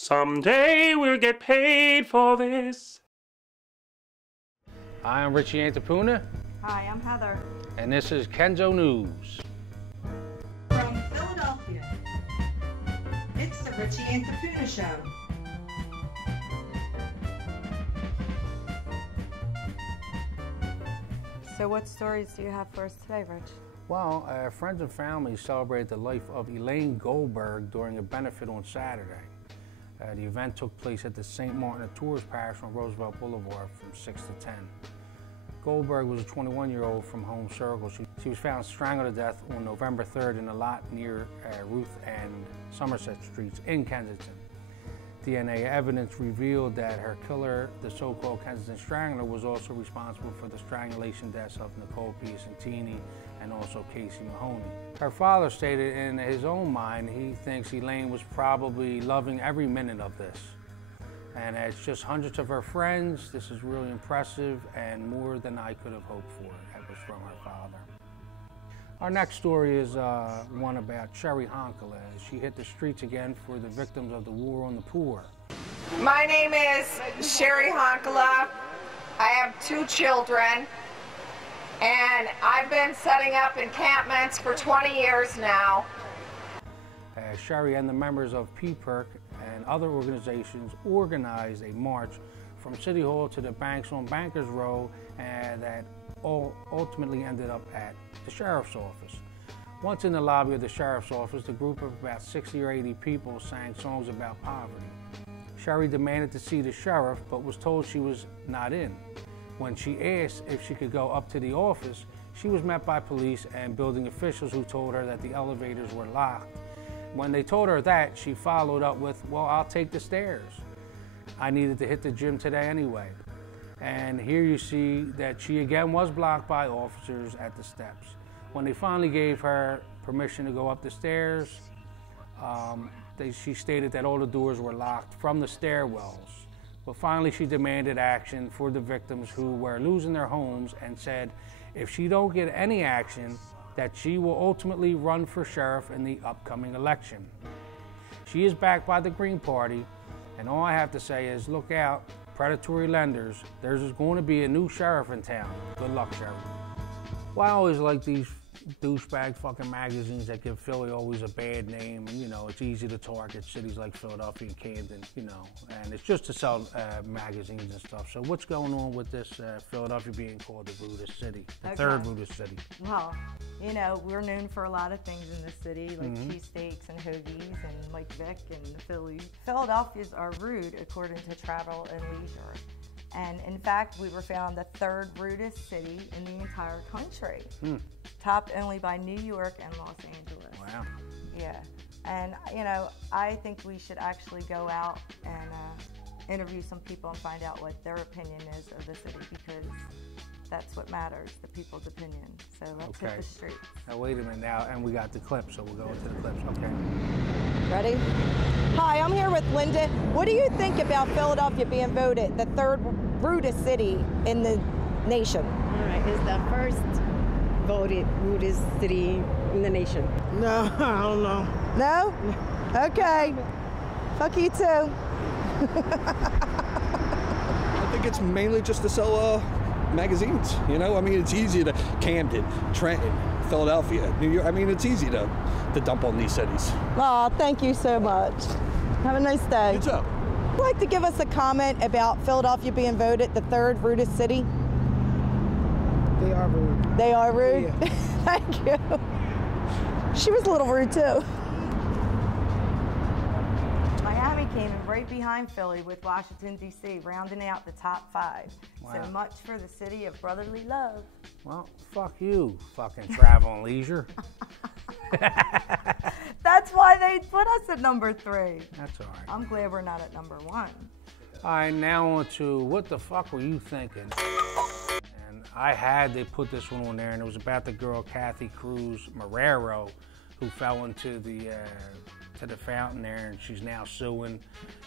Someday we'll get paid for this. Hi, I'm Richie Antipuna. Hi, I'm Heather. And this is Kenzo News. From Philadelphia, it's the Richie Antipuna Show. So what stories do you have for us today, Rich? Well, friends and family celebrated the life of Elaine Goldberg during a benefit on Saturday. The event took place at the St. Martin of Tours Parish on Roosevelt Boulevard from 6 to 10. Goldberg was a 21-year-old from Home Circle. She was found strangled to death on November 3rd in a lot near Ruth and Somerset Streets in Kensington. DNA evidence revealed that her killer, the so-called Kensington Strangler, was also responsible for the strangulation deaths of Nicole Piacentini and also Casey Mahoney. Her father stated in his own mind he thinks Elaine was probably loving every minute of this. And it's just hundreds of her friends. This is really impressive and more than I could have hoped for. That was from her father. Our next story is one about Sherry Honkala. She hit the streets again for the victims of the War on the Poor. My name is Sherry Honkala. I have 2 children, and I've been setting up encampments for 20 years now. Sherry and the members of PPERC and other organizations organized a march from City Hall to the banks on Bankers Row, and that ultimately ended up at the Sheriff's Office. Once in the lobby of the Sheriff's Office, the group of about 60 or 80 people sang songs about poverty. Sherry demanded to see the sheriff, but was told she was not in. When she asked if she could go up to the office, she was met by police and building officials who told her that the elevators were locked. When they told her that, she followed up with, "Well, I'll take the stairs. I needed to hit the gym today anyway." And here you see that she again was blocked by officers at the steps. When they finally gave her permission to go up the stairs, she stated that all the doors were locked from the stairwells. But finally she demanded action for the victims who were losing their homes and said if she don't get any action, that she will ultimately run for sheriff in the upcoming election. She is backed by the Green Party, and all I have to say is look out, predatory lenders. There's going to be a new sheriff in town. Good luck, Sheriff. Well, I always like these douchebag fucking magazines that give Philly always a bad name, and you know, it's easy to target cities like Philadelphia and Camden, you know, and it's just to sell magazines and stuff. So what's going on with this Philadelphia being called the rudest city, the third rudest city? Well, you know, we're known for a lot of things in the city, like cheesesteaks and hoagies and Mike Vick and the Phillies. Philadelphians are rude according to Travel and Leisure. And in fact, we were found the 3rd rudest city in the entire country, topped only by New York and Los Angeles. Wow. Yeah, and you know, I think we should actually go out and interview some people and find out what their opinion is of the city, because that's what matters, the people's opinion. So let's hit the streets. Now wait a minute now, and we got the clips, so we'll go into the clips. Okay. Ready? Hi, I'm here with Linda. What do you think about Philadelphia being voted the 3rd rudest city in the nation? All right, it's the first voted rudest city in the nation. No, I don't know. No? Okay. Fuck you too. I think it's mainly just to sell magazines, you know? I mean, it's easy to Camden, Trenton, Philadelphia, New York. I mean, it's easy to dump on these cities. Oh, thank you so much. Have a nice day. You too. Would you like to give us a comment about Philadelphia being voted the 3rd rudest city? They are rude. They are rude? Yeah. Thank you. She was a little rude too. Miami came in right behind Philly with Washington, D.C., rounding out the top 5. Wow. So much for the city of brotherly love. Well, fuck you, fucking Travel and Leisure. That's why they put us at number 3. That's all right. I'm glad we're not at number 1. All right, now on to what the fuck were you thinking? And I had to put this one on there, and it was about the girl Kathy Cruz Marrero, who fell into the fountain there, and she's now suing,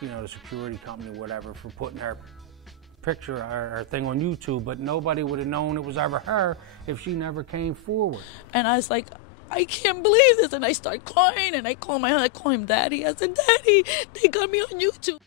you know, the security company, whatever, for putting her picture or thing on YouTube, but nobody would have known it was ever her if she never came forward. And I was like, I can't believe this. And I start crying, and I call my husband, I call him Daddy. I said, Daddy, they got me on YouTube.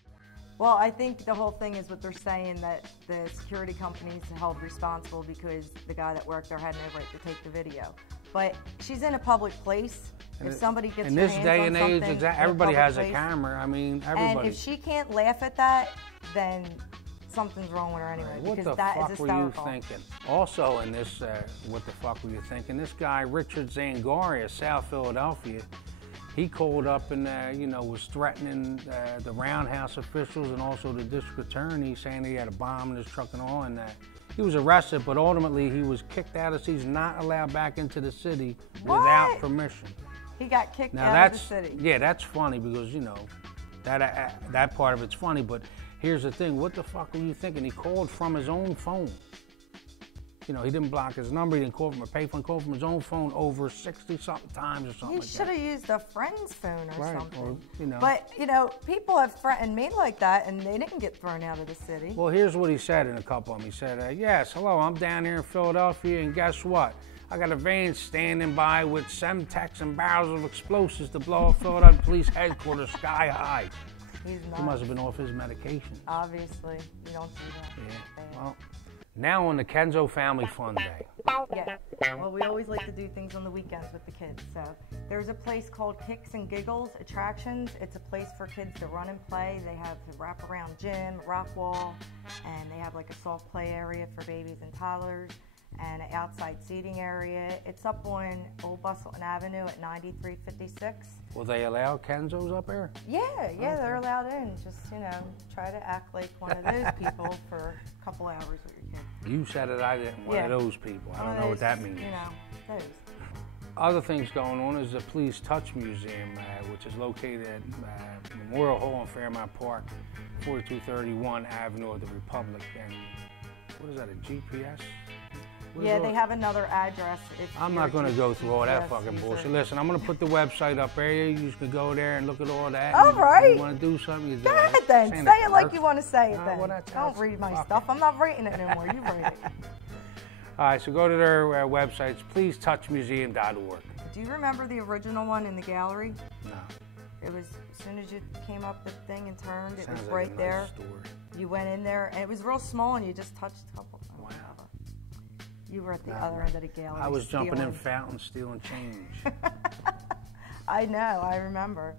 Well, I think the whole thing is what they're saying, that the security companies held responsible because the guy that worked there had no right to take the video. But she's in a public place. If somebody gets in their this hands day on and age, something in a everybody public has a place, camera. I mean, everybody. and if she can't laugh at that, then something's wrong with her anyway. What because the that fuck is were you hysterical. thinking? Also in this, what the fuck were you thinking? This guy, Richard Zangari of South Philadelphia, he called up and, was threatening the roundhouse officials and also the district attorney, saying he had a bomb in his truck and all, and he was arrested, but ultimately he was kicked out of the city. He's not allowed back into the city without permission. He got kicked Now out of the city. Yeah, that's funny because, that part of it's funny, but here's the thing. What the fuck were you thinking? He called from his own phone. He didn't block his number. He didn't call from a payphone. He called from his own phone over 60-something times or something He like that. should have used a friend's phone or something. Or, But, people have threatened me like that, and they didn't get thrown out of the city. Well, here's what he said in a couple of them. He said, yes, hello, I'm down here in Philadelphia, and guess what? I got a van standing by with Semtex and barrels of explosives to blow up Philadelphia Police Headquarters sky high. He's not. He must have been off his medication. Obviously, you don't do that. Yeah, well, now on the Kenzo Family Fun Day. Yeah, well, we always like to do things on the weekends with the kids. So there's a place called Kicks and Giggles Attractions. It's a place for kids to run and play. They have a wraparound gym, rock wall, and they have like a soft play area for babies and toddlers, and an outside seating area. It's up on Old Bustleton Avenue at 9356. Will they allow Kenzos up there? Yeah, they're allowed in. Just, try to act like one of those people for a couple hours with your kid. You said it, I didn't. One of those people. I don't know what that means. Those. Other things going on is the Please Touch Museum, which is located at Memorial Hall in Fairmount Park, 4231 Avenue of the Republic. And what is that, a GPS? Yeah, they have another address. I'm not going to go through all that fucking bullshit. Listen, I'm going to put the website up there. You just can go there and look at all that. All right. You want to do something, you do Go it. ahead then. Say it like you want to say it then. Well, don't read my stuff. I'm not writing it no more. You write it. All right, so go to their websites, pleasetouchmuseum.org. Do you remember the original one in the gallery? No. It was, as soon as you came up the thing and turned, it was Sounds right like a there. nice store. You went in there, and it was real small, and you just touched a couple. Wow. You were at the other end of the gallery. I was jumping in stealing. fountains, stealing change. I know, I remember.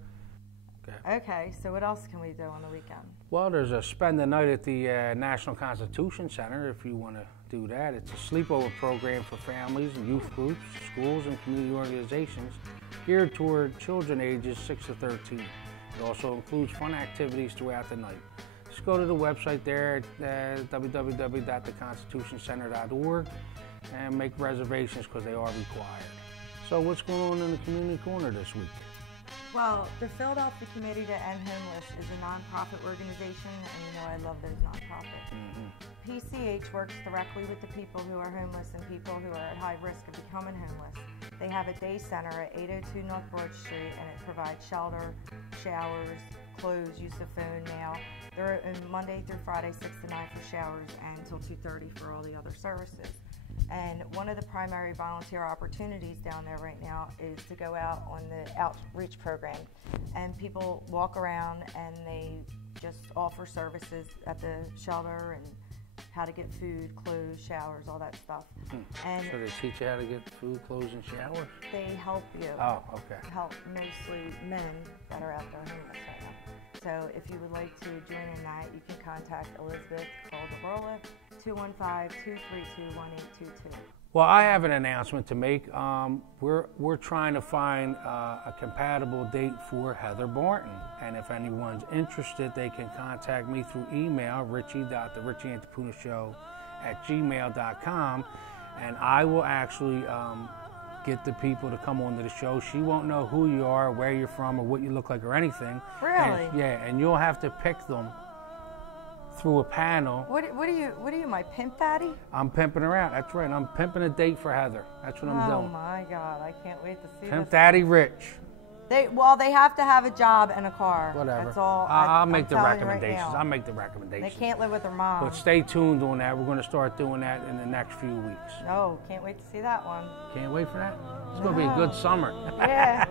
Okay, so what else can we do on the weekend? Well, there's a spend the night at the National Constitution Center if you want to do that. It's a sleepover program for families and youth groups, schools, and community organizations geared toward children ages 6 to 13. It also includes fun activities throughout the night. Just go to the website there at www.theconstitutioncenter.org and make reservations because they are required. So what's going on in the community corner this week? Well, the Philadelphia Committee to End Homeless is a nonprofit organization, and I love those nonprofits. PCH works directly with the people who are homeless and people who are at high risk of becoming homeless. They have a day center at 802 North Broad Street, and it provides shelter, showers, clothes, use of phone, mail. They're open Monday through Friday, 6 to 9 for showers, and until 2:30 for all the other services. And one of the primary volunteer opportunities down there right now is to go out on the outreach program. And people walk around and they just offer services at the shelter and how to get food, clothes, showers, all that stuff. And so they teach you how to get food, clothes, and showers? They help you. Oh, okay. Help mostly men that are out there homeless right now. So if you would like to join in that, you can contact Elizabeth Calderola, 215-232-1822. Well, I have an announcement to make. We're trying to find a compatible date for Heather Barton. And if anyone's interested, they can contact me through email, richie.therichyandtapunashow@gmail.com. And I will actually get the people to come onto the show. She won't know who you are, where you're from, or what you look like, or anything. Really? And you'll have to pick them through a panel. What are you, my pimp daddy? I'm pimping her out. That's right. I'm pimping a date for Heather. That's what I'm doing. Oh my God, I can't wait to see Pimp this. Daddy Rich. They have to have a job and a car. Whatever. That's all. I'll I'm make the telling you right recommendations. now. I'll make the recommendations. They can't live with their mom. But stay tuned on that. We're going to start doing that in the next few weeks. No, can't wait to see that one. Can't wait for that. It's going to be a good summer. Yeah.